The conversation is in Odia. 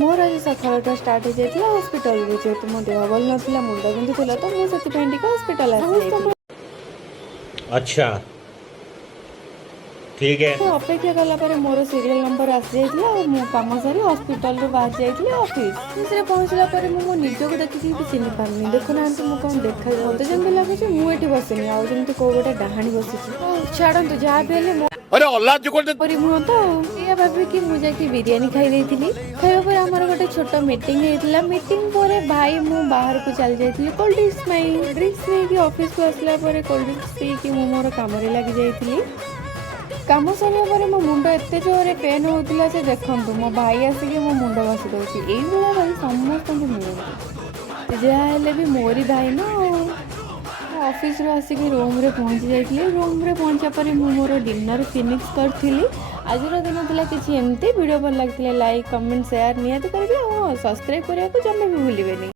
मोर आज सकाळटा स्टार्ट हो जाइतिला हॉस्पिटल रे जेतु मो देह भल नथिला मुंड बिंधुथिला तो मु सेति पेंडी को हॉस्पिटल आसी अच्छा ठीक है। तो अपेक्षा कला पर मोर सीरियल नंबर आसी जाइतिला और मु काम सारी हॉस्पिटल रे बाहर जाइतिली ऑफिस ऑफिस रे पहुंचला पर मु निजो को देखि कि चिनि पारनी देखो ना मु कोन देखा मते जंग लागे जे मु एठी बसनी आ जेंति को गोटे डाहाणी बसिछि छाडंतु जा बेले अरे अल्लाह जो कर परी मुह तो ये भाभी कि मुझे कि बिरयानी खाई देइथिली खाଇବା ପରେ ଆମର ଗୋଟେ ଛୋଟ ମିଟିଂ ହେଇଥିଲା ମିଟିଂ ପରେ ଭାଇ ମୁଁ ବାହାରକୁ ଚାଲି ଯାଇଥିଲି କୋଲ୍ଡ ଡ୍ରିଙ୍କ୍ସ ନେଇକି ଅଫିସକୁ ଆସିଲା ପରେ କୋଲ୍ଡ ଡ୍ରିଙ୍କ୍ସ ପିଇକି ମୁଁ ମୋର କାମରେ ଲାଗି ଯାଇଥିଲି କାମ ସରିବା ପରେ ମୋ ମୁଣ୍ଡ ଏତେ ଜୋରରେ ପେନ୍ ହେଉଥିଲା ଯେ ଦେଖନ୍ତୁ ମୋ ଭାଇ ଆସିକି ମୋ ମୁଣ୍ଡ ଘଷି ଦେଉଛି ଏଇଭଳିଆ ଭାଇ ସମସ୍ତଙ୍କୁ ମିଳୁନି ଯାହା ହେଲେ ବି ମୋରି ଭାଇ ନା ଅଫିସରୁ ଆସିକି ରୁମ୍ରେ ପହଞ୍ଚି ଯାଇଥିଲି ରୁମ୍ରେ ପହଞ୍ଚିବା ପରେ ମୁଁ ମୋର ଡିନର୍ ଫିନିଶ୍ କରିଥିଲି ଆଜିର ଦିନ ଥିଲା କିଛି ଏମିତି ଭିଡ଼ିଓ ଭଲ ଲାଗିଥିଲା ଲାଇକ୍ କମେଣ୍ଟ ସେୟାର ନିହାତି କରିବି ଆଉ ସବସ୍କ୍ରାଇବ୍ କରିବାକୁ ଜମା ବି ଭୁଲିବେନି।